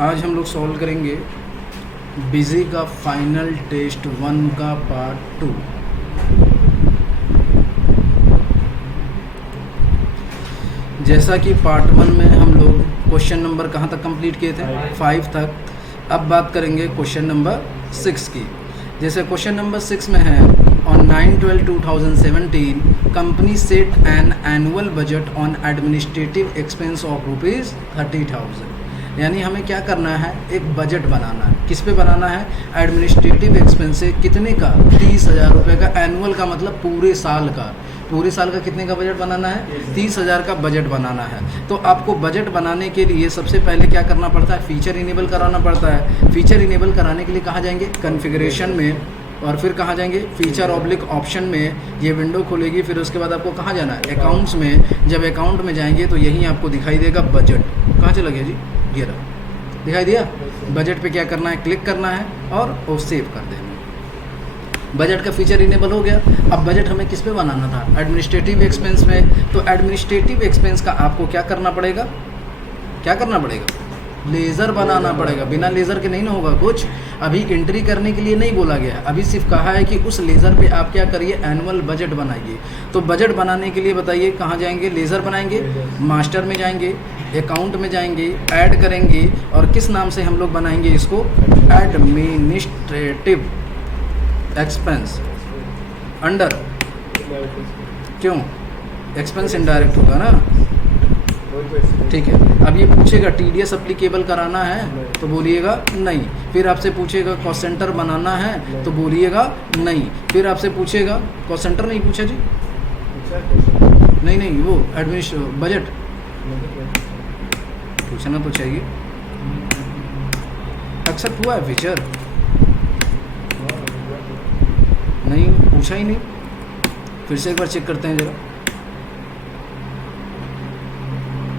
आज हम लोग सॉल्व करेंगे बिजी का फाइनल टेस्ट 1 का पार्ट 2। जैसा कि पार्ट 1 में हम लोग क्वेश्चन नंबर कहाँ तक कंप्लीट किए थे, 5 तक। अब बात करेंगे क्वेश्चन नंबर 6 की। जैसे क्वेश्चन नंबर 6 में है, on 9/12/2017 company set an annual budget on administrative expense of ₹30,000। यानी हमें क्या करना है, एक बजट बनाना है। किस पे बनाना है? एडमिनिस्ट्रेटिव एक्सपेंस से कितने का? 30,000 रुपये का। एनुअल का मतलब पूरे साल का। पूरे साल का कितने का बजट बनाना है? 30,000 का बजट बनाना है। तो आपको बजट बनाने के लिए सबसे पहले क्या करना पड़ता है? फीचर इनेबल कराना पड़ता है। फीचर इनेबल कराने के लिए कहाँ जाएंगे? कॉन्फ़िगरेशन में, और फिर कहाँ जाएंगे? फीचर ऑब्लिक ऑप्शन में। ये विंडो खुलेगी, फिर उसके बाद आपको कहाँ जाना है? अकाउंट्स में। जब अकाउंट में जाएंगे तो यहीं आपको दिखाई देगा बजट। कहाँ चला गया जी? ये रहा, दिखाई दिया। बजट पे क्या करना है? क्लिक करना है और वो सेव कर देना। बजट का फीचर इनेबल हो गया। अब बजट हमें किस पे बनाना था? एडमिनिस्ट्रेटिव एक्सपेंस में। तो एडमिनिस्ट्रेटिव एक्सपेंस का आपको क्या करना पड़ेगा? क्या करना पड़ेगा? लेज़र बनाना पड़ेगा। बिना लेज़र के नहीं ना होगा कुछ। अभी एंट्री करने के लिए नहीं बोला गया, अभी सिर्फ कहा है कि उस लेज़र पे आप क्या करिए? एनुअल बजट बनाइए। तो बजट बनाने के लिए बताइए कहाँ जाएंगे? लेज़र बनाएंगे, मास्टर में जाएंगे, अकाउंट में जाएंगे, ऐड करेंगे, और किस नाम से हम लोग बनाएंगे इसको? Administrative expense under. क्यों? एक्सपेंस इनडायरेक्ट होगा ना, ठीक है। अब ये पूछेगा टीडीएस अप्लीकेबल कराना है तो बोलिएगा नहीं। फिर आपसे पूछेगा कॉस्ट सेंटर बनाना है तो बोलिएगा नहीं। फिर आपसे पूछेगा, कॉस्ट सेंटर नहीं पूछा जी? नहीं, वो बजट पूछना तो चाहिए। एक्सेप्ट हुआ है फीचर? नहीं, पूछा ही नहीं। फिर से एक बार चेक करते हैं जरा,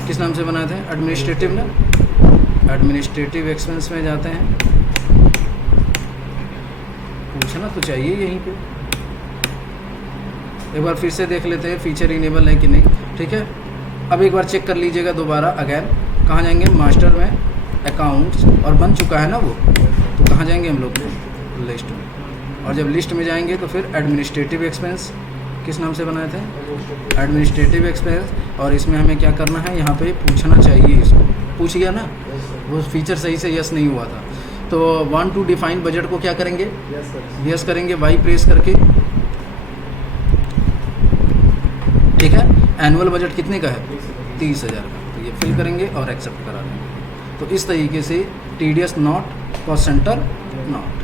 किस नाम से बनाए थे? एडमिनिस्ट्रेटिव ना। एडमिनिस्ट्रेटिव एक्सपेंस में जाते हैं, पूछना तो चाहिए यहीं पे। एक बार फिर से देख लेते हैं फीचर इनेबल है कि नहीं, ठीक है। अब एक बार चेक कर लीजिएगा दोबारा अगैन। कहाँ जाएंगे? मास्टर में, अकाउंट्स, और बन चुका है ना वो, तो कहाँ जाएंगे हम लोग? लिस्ट में। और जब लिस्ट में जाएंगे तो फिर एडमिनिस्ट्रेटिव एक्सपेंस किस नाम से बनाए थे? Administrative expense. और इसमें हमें क्या करना है? यहाँ पे पूछना चाहिए इसको। पूछ गया ना, वो फीचर सही से यस नहीं हुआ था। तो वांट टू डिफाइन बजट को क्या करेंगे? यस करेंगे, वाई प्रेस करके, ठीक है। एनुअल बजट कितने का है? 30,000 का। तो ये फिल करेंगे और एक्सेप्ट करा देंगे। तो इस तरीके से TDS not, cost centre not.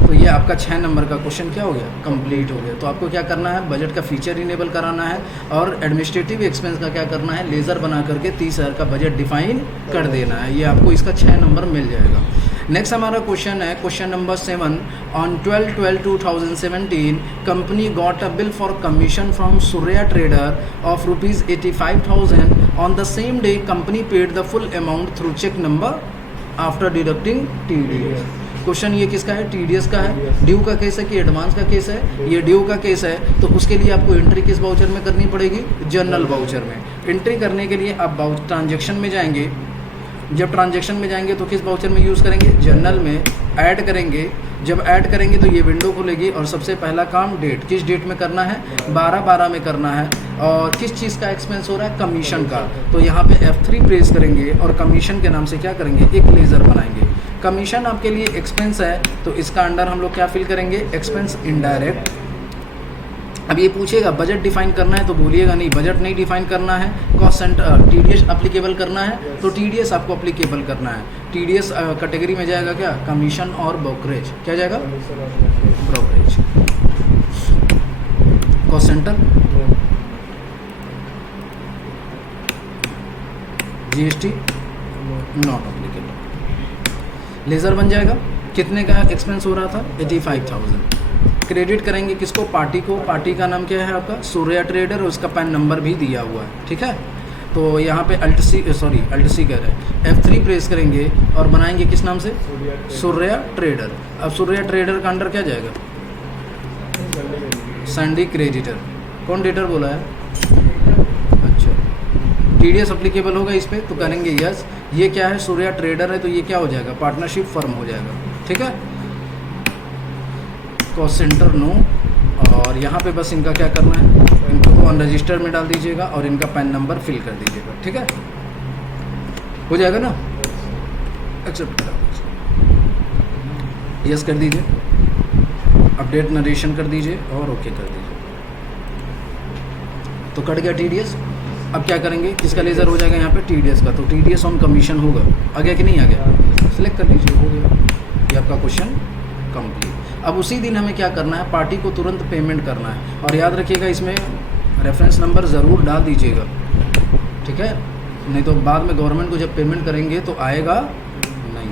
तो ये आपका 6 नंबर का क्वेश्चन क्या हो गया? कंप्लीट हो गया। तो आपको क्या करना है? बजट का फीचर इनेबल कराना है, और एडमिनिस्ट्रेटिव एक्सपेंस का क्या करना है? लेज़र बना करके 30,000 का बजट डिफाइन कर देना है। ये आपको इसका 6 नंबर मिल जाएगा। नेक्स्ट हमारा क्वेश्चन है question number 7। On 12/12/2017 company got a bill for commission from Surya trader of ₹85,000। On the same day company paid the full amount through cheque number after deducting TDS. Question ये किसका है? TDS का है। Due का case है कि advance का case है? ये ड्यू का केस है। तो उसके लिए आपको एंट्री किस वाउचर में करनी पड़ेगी? जनरल वाउचर में। एंट्री करने के लिए आप ट्रांजैक्शन में जाएंगे। जब ट्रांजैक्शन में जाएंगे तो किस वाउचर में यूज़ करेंगे? जनरल में। ऐड करेंगे, जब ऐड करेंगे तो ये विंडो खुलेगी, और सबसे पहला काम डेट, किस डेट में करना है? 12/12 में करना है। और किस चीज़ का एक्सपेंस हो रहा है? कमीशन का। तो यहाँ पे F3 प्रेस करेंगे और कमीशन के नाम से क्या करेंगे? एक लेज़र बनाएंगे। कमीशन आपके लिए एक्सपेंस है, तो इसका अंडर हम लोग क्या फिल करेंगे? Expense indirect. अब ये पूछेगा बजट डिफाइन करना है तो बोलिएगा नहीं, बजट नहीं डिफाइन करना है। कॉस्ट सेंटर टीडीएस अप्लीकेबल करना है तो टीडीएस आपको अप्लीकेबल करना है। टीडीएस कैटेगरी में जाएगा क्या? कमीशन और ब्रोकरेज। क्या जाएगा? Brokerage. Cost centre, GST not applicable. Laser बन जाएगा। कितने का एक्सपेंस हो रहा था? 85,000। क्रेडिट करेंगे किसको? पार्टी को। पार्टी का नाम क्या है आपका? सूर्या ट्रेडर, और उसका पैन नंबर भी दिया हुआ है, ठीक है। तो यहाँ पे अल्ट सी कह रहे हैं, F3 प्रेस करेंगे और बनाएंगे किस नाम से? सूर्या ट्रेडर। अब सूर्या ट्रेडर का अंडर क्या जाएगा? Sundry creditor. कौन डेटर बोला है? अच्छा, TDS अप्लीकेबल होगा इस पर, तो करेंगे यस। ये क्या है, सूर्या ट्रेडर है, तो ये क्या हो जाएगा, पार्टनरशिप फर्म हो जाएगा। ठीक है, कॉस्ट सेंटर नो, और यहाँ पे बस इनका क्या करना है, इनको अनरजिस्टर्ड में डाल दीजिएगा और इनका पैन नंबर फिल कर दीजिएगा। ठीक है, हो जाएगा ना, एक्सेप्ट करा दीजिए, यस कर दीजिए, अपडेट नरेशन कर दीजिए और ओके कर दीजिए। तो कट गया TDS। अब क्या करेंगे, किसका लेज़र हो जाएगा यहाँ पे, TDS का। तो TDS ऑन कमीशन होगा, आ गया कि नहीं आ गया, सिलेक्ट कर लीजिए, हो गया। ये आपका क्वेश्चन कंप्लीट। अब उसी दिन हमें क्या करना है, पार्टी को तुरंत पेमेंट करना है, और याद रखिएगा इसमें रेफरेंस नंबर ज़रूर डाल दीजिएगा। ठीक है, नहीं तो बाद में गवर्नमेंट को जब पेमेंट करेंगे तो आएगा नहीं।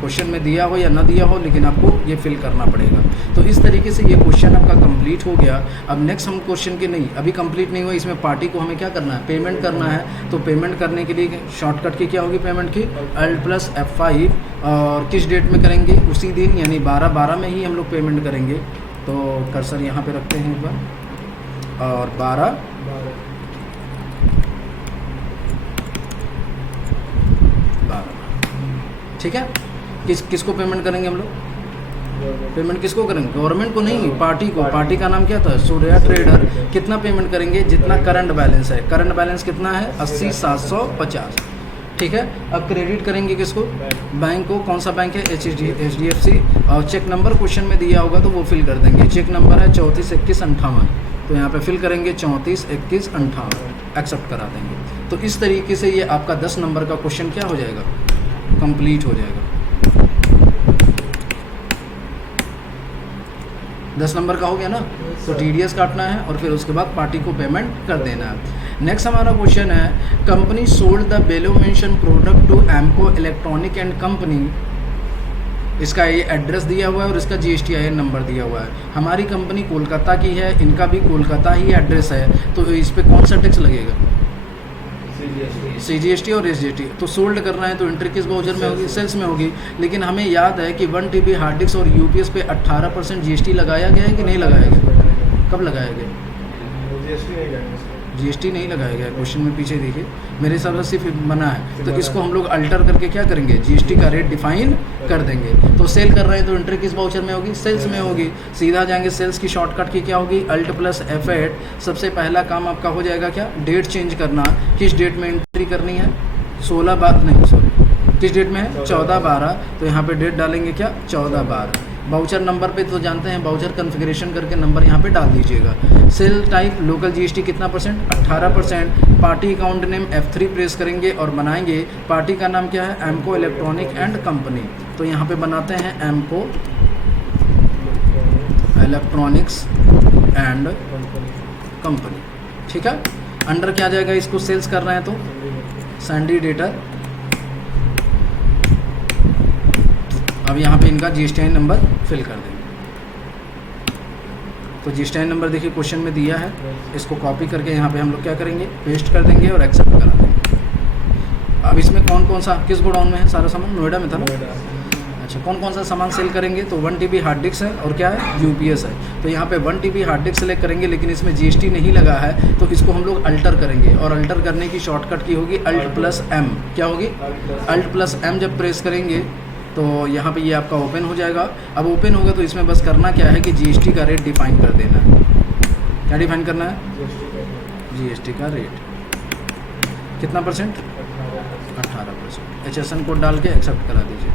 क्वेश्चन में दिया हो या ना दिया हो, लेकिन आपको ये फिल करना पड़ेगा। तो इस तरीके से ये क्वेश्चन आपका कंप्लीट हो गया। अब नेक्स्ट हम क्वेश्चन के नहीं, अभी कंप्लीट नहीं हुआ, इसमें पार्टी को हमें क्या करना है, पेमेंट करना है। तो पेमेंट करने के लिए शॉर्टकट की क्या होगी पेमेंट की, Alt+F5, और किस डेट में करेंगे, उसी दिन, यानी 12/12 में ही हम लोग पेमेंट करेंगे। तो कर्सर यहाँ पे रखते हैं एक बार, और 12 ठीक है। किसको पेमेंट करेंगे हम लोग, पेमेंट किसको करेंगे, गवर्नमेंट को नहीं, पार्टी को। पार्टी का नाम क्या था, सूर्या ट्रेडर। कितना पेमेंट करेंगे, जितना करंट बैलेंस है। करंट बैलेंस कितना है, 80,750। ठीक है, अब क्रेडिट करेंगे किसको, बैंक को। कौन सा बैंक है, HDFC। और चेक नंबर क्वेश्चन में दिया होगा तो वो फिल कर देंगे। चेक नंबर है 342158, तो यहाँ पे फिल करेंगे 342158, एक्सेप्ट करा देंगे। तो इस तरीके से ये आपका 10 नंबर का क्वेश्चन क्या हो जाएगा, कंप्लीट हो जाएगा। 10 नंबर का हो गया ना। तो TDS काटना है और फिर उसके बाद पार्टी को पेमेंट कर देना है। नेक्स्ट हमारा क्वेश्चन है, company sold the below mention product to Emco electronic and company. इसका ये एड्रेस दिया हुआ है और इसका GSTIN नंबर दिया हुआ है। हमारी कंपनी कोलकाता की है, इनका भी कोलकाता ही एड्रेस है, तो इस पर कौन सा टैक्स लगेगा, CGST और SGST। तो सोल्ड करना है तो एंट्री किस वाउचर में होगी, सेल्स में होगी। लेकिन हमें याद है कि 1 TB हार्ड डिस्क और UPS पे 18% GST लगाया गया है कि नहीं लगाया गया, कब लगाया गया, GST नहीं लगाया गया। क्वेश्चन में पीछे देखिए, मेरे हिसाब से सिर्फ बना है। तो इसको हम लोग अल्टर करके क्या करेंगे, GST का रेट डिफाइन कर देंगे। तो सेल कर रहे हैं तो एंट्री किस वाउचर में होगी, सेल्स में होगी। सीधा जाएंगे, सेल्स की शॉर्टकट की क्या होगी, Alt+F8। सबसे पहला काम आपका हो जाएगा क्या, डेट चेंज करना। किस डेट में एंट्री करनी है, 16/12 नहीं, सॉरी, किस डेट में है, 14/12। तो यहाँ पे डेट डालेंगे क्या, 14/12। बाउचर नंबर पे तो जानते हैं, बाउचर कॉन्फ़िगरेशन करके नंबर यहाँ पे डाल दीजिएगा। सेल टाइप लोकल GST कितना percent, 18%। Party account name F3 press करेंगे और बनाएंगे। पार्टी का नाम क्या है, एमको इलेक्ट्रॉनिक एंड कंपनी। तो यहाँ पे बनाते हैं एमको इलेक्ट्रॉनिक्स एंड कंपनी। ठीक है, अंडर क्या जाएगा, इसको सेल्स कर रहे हैं तो सैंडी डेटर। अब यहाँ पे इनका GSTIN नंबर फिल कर देंगे। तो GSTIN नंबर देखिए क्वेश्चन में दिया है, इसको कॉपी करके यहाँ पे हम लोग क्या करेंगे, पेस्ट कर देंगे और एक्सेप्ट करा देंगे। अब इसमें कौन कौन सा, किस गोडाउन में है सारा सामान, नोएडा में था ना। अच्छा, कौन कौन सा सामान सेल करेंगे, तो 1 TB हार्ड डिस्क है और क्या है, UPS है। तो यहाँ पे 1 TB हार्ड डिस्क सेलेक्ट करेंगे, लेकिन इसमें GST नहीं लगा है, तो इसको हम लोग अल्टर करेंगे। और अल्टर करने की शॉर्टकट की होगी Alt+M। क्या होगी, Alt+M जब प्रेस करेंगे तो यहाँ पे ये आपका ओपन हो जाएगा। अब ओपन होगा तो इसमें बस करना क्या है कि GST का रेट डिफाइन कर देना है। क्या डिफाइन करना है, GST का रेट कितना परसेंट, 18%। HSN कोड डाल के एक्सेप्ट करा दीजिए।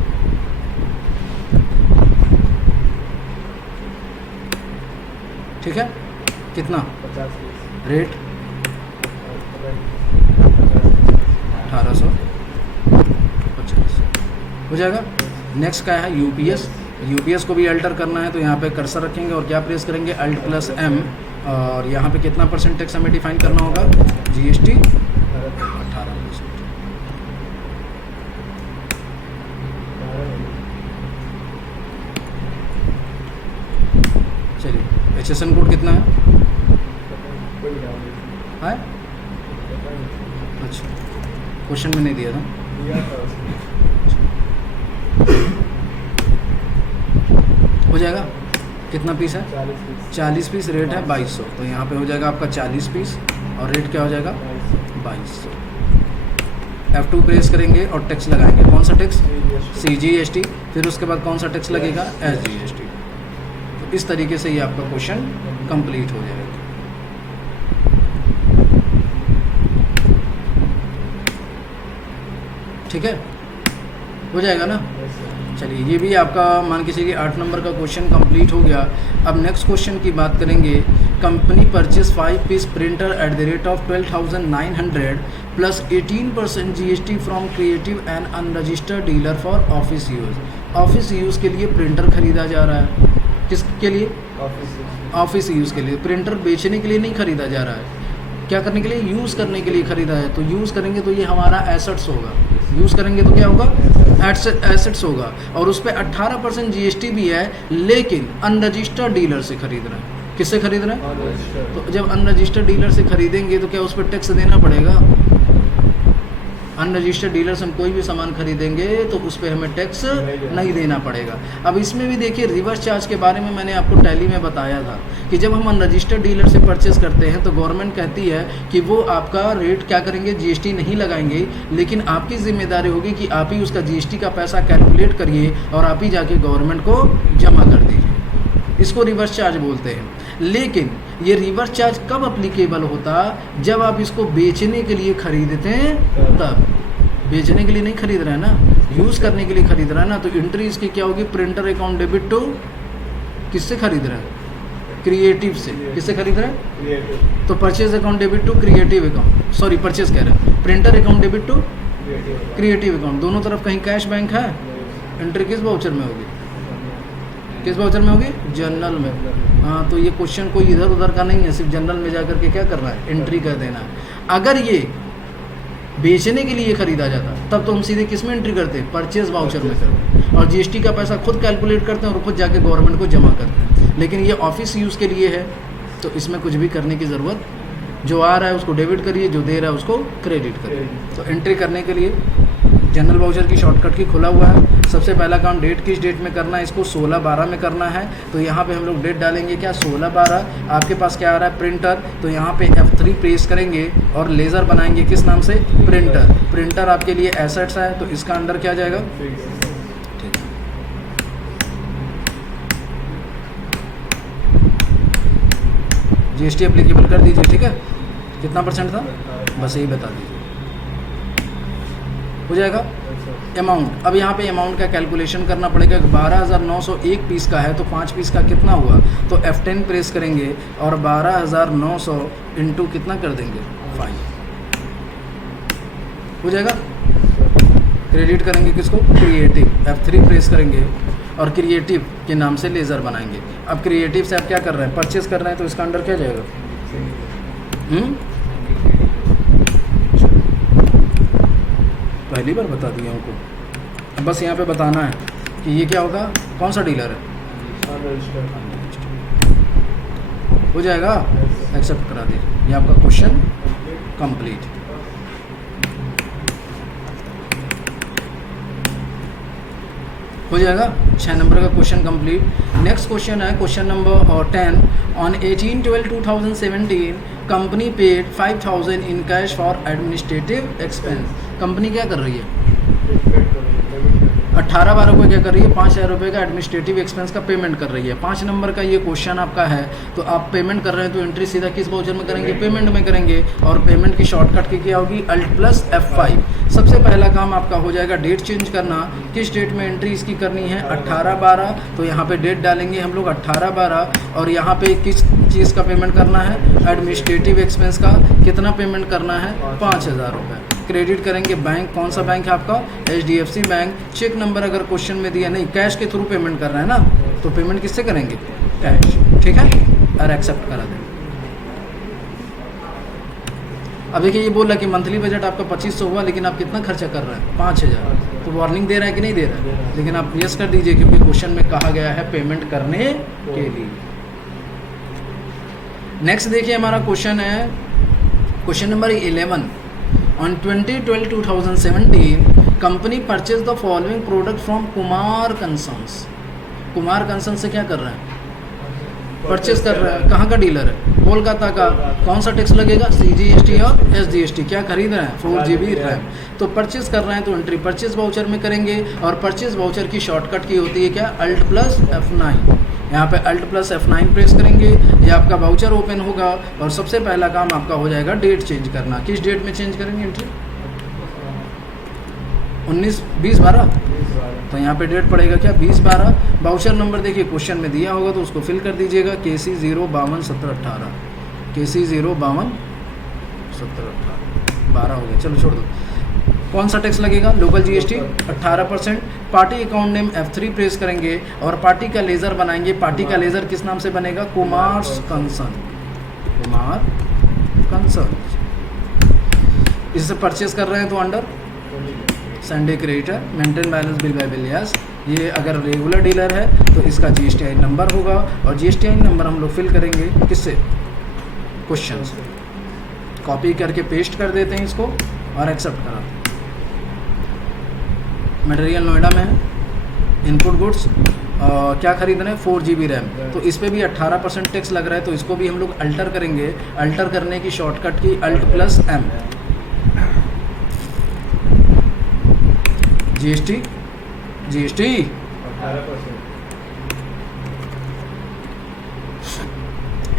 ठीक है, कितना रेट, 1850 हो जाएगा। नेक्स्ट क्या है, UPS को भी अल्टर करना है। तो यहाँ पे कर्सर रखेंगे और क्या प्रेस करेंगे, Alt+M। और यहाँ पे कितना परसेंट टैक्स हमें डिफाइन करना होगा, GST 18%। चलिए, HSN कोड कितना है, अच्छा क्वेश्चन में नहीं दिया था, हो जाएगा। कितना पीस है, 40 पीस। रेट है 2200। तो यहाँ पे हो जाएगा आपका 40 पीस। और रेट क्या हो जाएगा 2200। F2 प्रेस करेंगे और टैक्स लगाएंगे, कौन सा टैक्स, CGST, फिर उसके बाद कौन सा टैक्स लगेगा, SGST। तो इस तरीके से ये आपका क्वेश्चन कंप्लीट हो जाएगा। ठीक है, हो जाएगा ना। चलिए, ये भी आपका मान के चलिए 8 नंबर का क्वेश्चन कंप्लीट हो गया। अब नेक्स्ट क्वेश्चन की बात करेंगे। Company purchase 5 piece printer at the rate of 12,900 plus 18% GST from creative and unregistered dealer for office use. Office use के लिए प्रिंटर खरीदा जा रहा है, किसके लिए, ऑफिस यूज़ के लिए। प्रिंटर बेचने के लिए नहीं खरीदा जा रहा है, क्या करने के लिए, यूज़ करने के लिए खरीदा है। तो यूज़ करेंगे तो ये हमारा एसेट्स होगा, यूज़ करेंगे तो क्या होगा, एसेट्स होगा। और उस पर 18% GST भी है, लेकिन अनरजिस्टर्ड डीलर से खरीद रहे हैं। किससे खरीद रहे हैं, तो जब अनरजिस्टर्ड डीलर से खरीदेंगे तो क्या उस पर टैक्स देना पड़ेगा। अनरजिस्टर्ड डीलर से हम कोई भी सामान खरीदेंगे तो उस पर हमें टैक्स नहीं देना पड़ेगा। अब इसमें भी देखिए, रिवर्स चार्ज के बारे में मैंने आपको टैली में बताया था कि जब हम अनरजिस्टर्ड डीलर से परचेस करते हैं तो गवर्नमेंट कहती है कि वो आपका रेट क्या करेंगे, GST नहीं लगाएंगे, लेकिन आपकी जिम्मेदारी होगी कि आप ही उसका GST का पैसा कैलकुलेट करिए और आप ही जाके गवर्नमेंट को जमा कर दीजिए। इसको रिवर्स चार्ज बोलते हैं। लेकिन ये रिवर्स चार्ज कब अप्लीकेबल होता, जब आप इसको बेचने के लिए खरीदते हैं तब। बेचने के लिए नहीं खरीद रहे हैं ना, यूज़ करने के लिए खरीद रहा है ना, तो एंट्री इसकी क्या होगी, प्रिंटर अकाउंट डेबिट टू, किससे खरीद रहे हैं, क्रिएटिव से। किससे खरीद रहे हैं, तो purchase account debit to creative account, sorry purchase कह रहे हैं, printer account debit to creative account. दोनों तरफ कहीं कैश बैंक है, एंट्री किस वाउचर में होगी, किस वाउचर में होगी, जनरल में। हाँ, तो ये क्वेश्चन कोई इधर उधर का नहीं है, सिर्फ जनरल में जाकर के क्या करना है, एंट्री कर देना है। अगर ये बेचने के लिए खरीदा जाता तब तो हम सीधे किस में एंट्री करते हैं, परचेज वाउचर में करते हैं, और GST का पैसा खुद कैलकुलेट करते हैं और खुद जाके गवर्नमेंट को जमा करते हैं। लेकिन ये ऑफिस यूज़ के लिए है, तो इसमें कुछ भी करने की ज़रूरत, जो आ रहा है उसको डेबिट करिए, जो दे रहा है उसको क्रेडिट करिए। तो एंट्री करने के लिए जनरल वाउचर की शॉर्टकट की खुला हुआ है। सबसे पहला काम, डेट किस डेट में करना है, इसको 16/12 में करना है। तो यहाँ पे हम लोग डेट डालेंगे क्या, 16/12। आपके पास क्या आ रहा है, प्रिंटर, तो यहाँ पे F3 प्रेस करेंगे और लेज़र बनाएंगे, किस नाम से, प्रिंटर। प्रिंटर आपके लिए एसेट्स है, तो इसका अंडर क्या जाएगा, ठीक है। GST एप्लीकेबल कर दीजिए, ठीक है। कितना % था, बस यही बता दीजिए, हो जाएगा। अमाउंट, अब यहाँ पे अमाउंट का कैलकुलेशन करना पड़ेगा। 12,901 पीस का है तो 5 पीस का कितना हुआ, तो F10 प्रेस करेंगे और 12,900 इंटू कितना कर देंगे, 5, हो जाएगा। क्रेडिट करेंगे किसको, क्रिएटिव, F3 प्रेस करेंगे और क्रिएटिव के नाम से लेज़र बनाएंगे। अब क्रिएटिव से आप क्या कर रहे हैं, परचेस कर रहे हैं, तो इसका अंडर क्या जाएगा, पहली बार बता दिया उनको, बस यहाँ पे बताना है कि ये क्या होगा, कौन सा डीलर है, हो जाएगा। एक्सेप्ट करा दीजिए, ये आपका क्वेश्चन कंप्लीट। हो जाएगा, 6 नंबर का क्वेश्चन कंप्लीट। नेक्स्ट क्वेश्चन है question number 10। On 18/12/2017 company paid 5,000 in cash for administrative expense. Company क्या कर रही है, 18/12 को क्या कर रही है, 5,000 रुपये का एडमिनिस्ट्रेटिव एक्सपेंस का पेमेंट कर रही है। 5 नंबर का ये क्वेश्चन आपका है, तो आप पेमेंट कर रहे हैं तो एंट्री सीधा किस वाउचर में करेंगे, पेमेंट में करेंगे। और पेमेंट की शॉर्टकट की क्या होगी, Alt+F5। सबसे पहला काम आपका हो जाएगा डेट चेंज करना। किस डेट में एंट्री इसकी करनी है, 18/12, तो यहाँ पे डेट डालेंगे हम लोग 18/12। और यहाँ पे किस चीज़ का पेमेंट करना है, एडमिनिस्ट्रेटिव एक्सपेंस का कितना पेमेंट करना है, 5,000 रुपये। क्रेडिट करेंगे बैंक, कौन सा बैंक है आपका, HDFC बैंक। चेक नंबर अगर क्वेश्चन में दिया नहीं, कैश के थ्रू पेमेंट कर रहे हैं ना, तो पेमेंट किससे करेंगे, कैश, ठीक है, और एक्सेप्ट करा दें। अब देखिए ये बोल रहा है कि मंथली बजट आपका 2500 हुआ, लेकिन आप कितना खर्चा कर रहे हैं, 5,000। तो वार्निंग दे रहा है कि नहीं दे रहा है, लेकिन आप यस कर दीजिए क्योंकि क्वेश्चन में कहा गया है पेमेंट करने के लिए। नेक्स्ट देखिए हमारा क्वेश्चन है question number 11। On 20/12/2017 company purchase the following product from Kumar concerns. Kumar concern से क्या कर रहा है, परचेज कर रहा है। कहाँ का डीलर है, कोलकाता का कौन सा टैक्स लगेगा? CGST और SGST। क्या खरीद रहे हैं? 4 GB रैम। तो परचेज कर रहे हैं तो एंट्री परचेज वाउचर में करेंगे, और परचेज वाउचर की शॉर्टकट की होती है क्या? Alt+F9। यहाँ पे Alt+F9 प्रेस करेंगे, ये आपका वाउचर ओपन होगा, और सबसे पहला काम आपका हो जाएगा डेट चेंज करना। किस डेट में चेंज करेंगे एंट्री? 19/20/12। तो यहाँ पे डेट पड़ेगा क्या? 20/12। वाउचर नंबर देखिए क्वेश्चन में दिया होगा तो उसको फिल कर दीजिएगा, KC 0521718, KC 0521718, 12 हो गया, चलो छोड़ दो। कौन सा टैक्स लगेगा? Local GST 18%। Party account name F3 press करेंगे, और पार्टी का लेज़र बनाएंगे। पार्टी का लेज़र किस नाम से बनेगा? Kumars concern, Kumar concern. इससे परचेज कर रहे हैं तो under Sunday creditor, maintain balance bill bye bill yes. ये अगर रेगुलर डीलर है तो इसका GSTI नंबर होगा, और GSTI नंबर हम लोग फिल करेंगे किससे? क्वेश्चन से। कॉपी करके पेस्ट कर देते हैं इसको और एक्सेप्ट कराते हैं। मटेरियल नोएडा में है, इनपुट गुड्स क्या खरीद रहे हैं? 4 GB रैम। तो इस पर भी 18% टैक्स लग रहा है, तो इसको भी हम लोग अल्टर करेंगे। अल्टर करने की शॉर्टकट की Alt+M, GST 18%।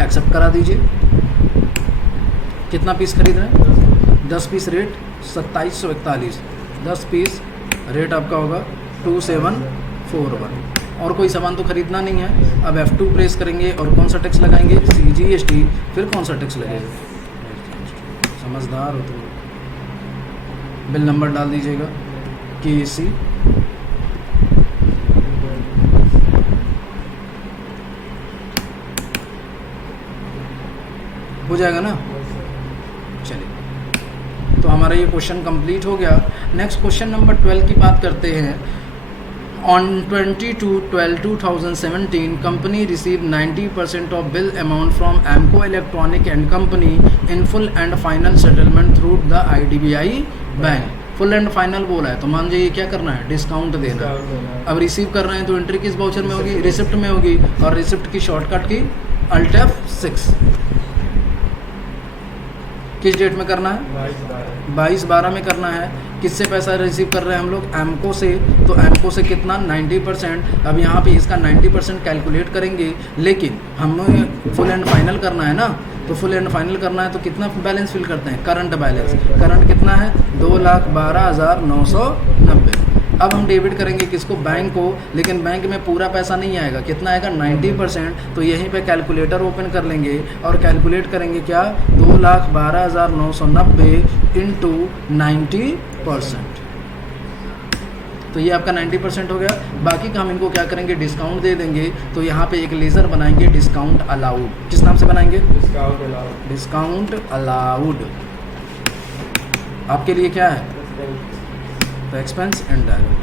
एक्सेप्ट करा दीजिए। कितना पीस खरीद रहे हैं? 10 पीस, रेट 2741, 10 पीस रेट आपका होगा 2741। और कोई सामान तो खरीदना नहीं है। अब F2 प्रेस करेंगे, और कौन सा टैक्स लगाएंगे? CGST। फिर कौन सा टैक्स लगेगा? समझदार हो तुम। बिल नंबर डाल दीजिएगा, KC हो जाएगा ना? चलिए, तो हमारा ये क्वेश्चन कंप्लीट हो गया। नेक्स्ट क्वेश्चन नंबर 12 की बात करते हैं। On 22/12/2017, company received 90% of bill amount from Amco Electronic and Company in full and final settlement through the IDBI Bank। Full and final बोला है, तो मान लीजिए क्या करना है? डिस्काउंट देना। अब रिसीव कर रहे हैं तो एंट्री किस वाउचर में होगी? रिसिप्ट में होगी, और रिसिप्ट की शॉर्टकट की Alt+F6। किस डेट में करना है? 22/12 में करना है। किससे पैसा रिसीव कर रहे हैं हम लोग? एमको से। तो एमको से कितना? 90%। अब यहाँ पे इसका 90% कैलकुलेट करेंगे, लेकिन हमें फुल एंड फाइनल करना है ना, तो फुल एंड फाइनल करना है तो कितना बैलेंस फिल करते हैं? Current balance. करंट कितना है? 2,12,990। अब हम डेबिट करेंगे किसको? बैंक को। लेकिन बैंक में पूरा पैसा नहीं आएगा, कितना आएगा? 90%। तो यहीं पे कैलकुलेटर ओपन कर लेंगे और कैलकुलेट करेंगे क्या? 2,12,990 इंटू 90%। तो ये आपका 90% हो गया। बाकी का हम इनको क्या करेंगे? डिस्काउंट दे देंगे। तो यहाँ पे एक लेज़र बनाएंगे, डिस्काउंट अलाउड। किस नाम से बनाएंगे? Discount allowed. आपके लिए क्या है? तो expense and direct.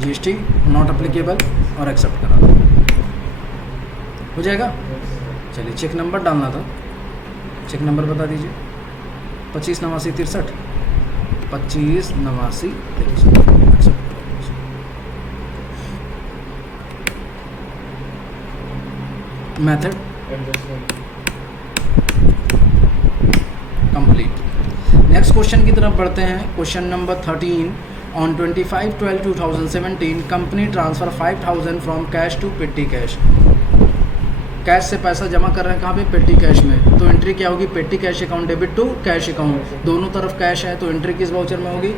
GST not applicable, और एक्सेप्ट करा दो। हो जाएगा। चलिए, चेक नंबर डालना था। चेक नंबर बता दीजिए। 258963, 258963। Method complete. नेक्स्ट क्वेश्चन की तरफ बढ़ते हैं। Question number 13। On 25/12/2017, company transfer 5,000 from cash to petty cash. Cash से पैसा जमा कर रहे हैं कहाँ पे? पेटी कैश में। तो एंट्री क्या होगी? Petty cash account debit to cash account. दोनों तरफ कैश है, तो एंट्री किस वाउचर में होगी?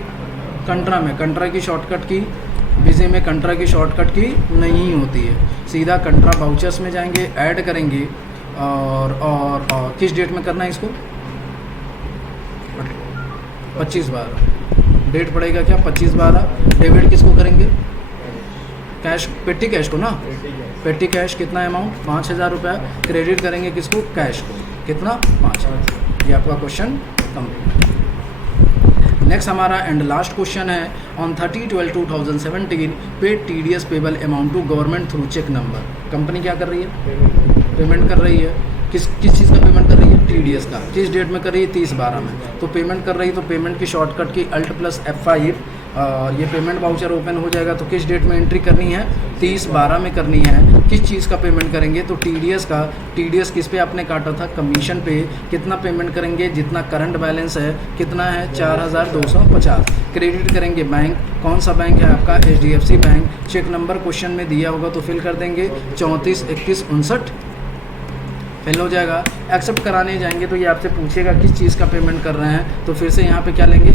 कंट्रा में। कंट्रा की शॉर्टकट की बिजी में कंट्रा की शॉर्टकट की नहीं होती है, सीधा कंट्रा वाउचर्स में जाएंगे, ऐड करेंगे, और किस डेट में करना है इसको? 25/12। डेट पड़ेगा क्या? 25/12। डेबिट किसको करेंगे? कैश, पेटी कैश को ना। पेटी कैश कितना अमाउंट? 5,000 रुपया। क्रेडिट करेंगे किसको? कैश को। कितना? 5,000। ये आपका क्वेश्चन कंप्लीट। नेक्स्ट हमारा एंड लास्ट क्वेश्चन है। On 30/12/2017 paid TDS payable amount to government through cheque number. Company क्या कर रही है? पेमेंट कर रही है। किस चीज़ का पेमेंट कर रही है? TDS का किस डेट में कर रही है, 30/12 में। तो पेमेंट कर रही है तो पेमेंट की शॉर्टकट की Alt+F5 और ये पेमेंट वाउचर ओपन हो जाएगा। तो किस डेट में एंट्री करनी है, 30/12 में करनी है। किस चीज़ का पेमेंट करेंगे, तो TDS का। TDS किस पे आपने काटा था, कमीशन पे। कितना पेमेंट करेंगे, जितना करंट बैलेंस है कितना है, 4250। क्रेडिट करेंगे बैंक, कौन सा बैंक है आपका, HDFC bank. Cheque number question में दिया होगा तो फिल कर देंगे 34 31 59, फिल हो जाएगा। एक्सेप्ट कराने जाएंगे तो ये आपसे पूछेगा किस चीज़ का पेमेंट कर रहे हैं, तो फिर से यहाँ पे क्या लेंगे,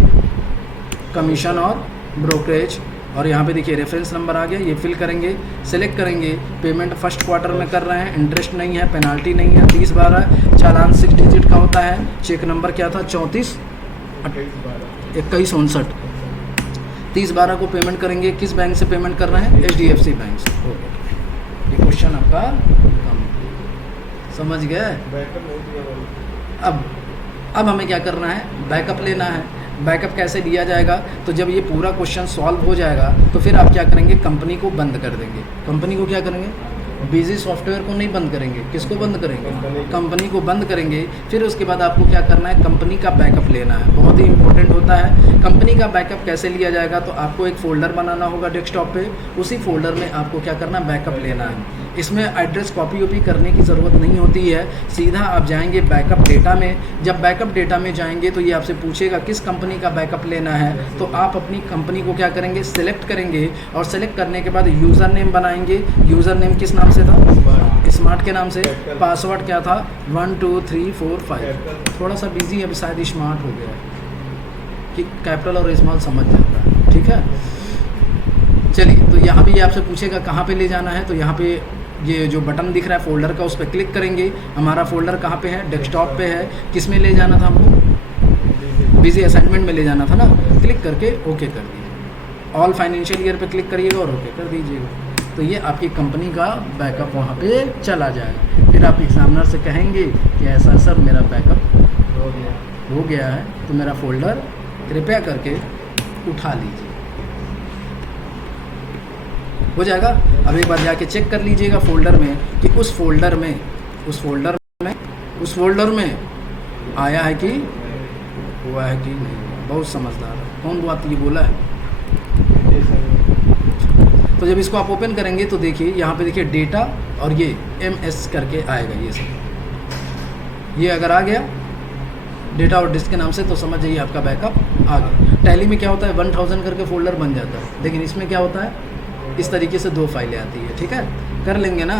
कमीशन और ब्रोकरेज। और यहाँ पे देखिए रेफरेंस नंबर आ गया, ये फिल करेंगे, सेलेक्ट करेंगे। पेमेंट फर्स्ट क्वार्टर में कर रहे हैं, इंटरेस्ट नहीं है, पेनाल्टी नहीं है, 30/12। चालान 6 डिजिट का होता है। चेक नंबर क्या था, 34 21 59। 30/12 को पेमेंट करेंगे। किस बैंक से पेमेंट कर रहे हैं, HDFC बैंक से। ये क्वेश्चन आपका समझ गए। अब हमें क्या करना है, बैकअप लेना है। बैकअप कैसे लिया जाएगा, तो जब ये पूरा क्वेश्चन सॉल्व हो जाएगा तो फिर आप क्या करेंगे, कंपनी को बंद कर देंगे। कंपनी को क्या करेंगे, बिजी सॉफ्टवेयर को नहीं बंद करेंगे, किसको बंद करेंगे, कंपनी को बंद करेंगे। फिर उसके बाद आपको क्या करना है, कंपनी का बैकअप लेना है, बहुत ही इंपॉर्टेंट होता है। कंपनी का बैकअप कैसे लिया जाएगा, तो आपको एक फ़ोल्डर बनाना होगा डेस्कटॉप पे। उसी फोल्डर में आपको क्या करना है, बैकअप लेना है। इसमें एड्रेस कॉपी वॉपी करने की ज़रूरत नहीं होती है, सीधा आप जाएंगे बैकअप डेटा में। जब बैकअप डेटा में जाएंगे तो ये आपसे पूछेगा किस कंपनी का बैकअप लेना है, तो आप अपनी कंपनी को क्या करेंगे, सिलेक्ट करेंगे। और सेलेक्ट करने के बाद यूज़र नेम बनाएंगे। यूज़र नेम किस नाम से था, स्मार्ट के नाम से। पासवर्ड क्या था, 1 2 3 4 5। थोड़ा सा बिजी है, अभी शायद स्मार्ट हो गया है कि कैपिटल और स्मॉल समझ जाता है, ठीक है। चलिए, तो यहाँ पे ये आपसे पूछेगा कहाँ पे ले जाना है, तो यहाँ पे ये जो बटन दिख रहा है फोल्डर का, उस पर क्लिक करेंगे। हमारा फोल्डर कहाँ पे है, डेस्कटॉप पे है। किस में ले जाना था हमको, बिजी असाइनमेंट में ले जाना था ना। क्लिक करके ओके कर दीजिए। ऑल फाइनेंशियल ईयर पे क्लिक करिएगा और ओके कर दीजिएगा। तो ये आपकी कंपनी का बैकअप वहाँ पे चला जाएगा। फिर आप एग्जामिनर से कहेंगे कि ऐसा सर मेरा बैकअप हो गया है, तो मेरा फोल्डर कृपया करके उठा लीजिए, हो जाएगा। अब एक बार जाके चेक कर लीजिएगा फोल्डर में कि उस फोल्डर में आया है कि हुआ है कि नहीं। बहुत समझदार है, कौन बात ये बोला है। तो जब इसको आप ओपन करेंगे तो देखिए यहाँ पे देखिए डेटा और ये MS करके आएगा। ये सब ये अगर आ गया डेटा और डिस्क के नाम से, तो समझ जाइए आपका बैकअप आ गया। टैली में क्या होता है, 1000 करके फोल्डर बन जाता है, लेकिन इसमें क्या होता है, इस तरीके से 2 फाइलें आती है, ठीक है। कर लेंगे ना।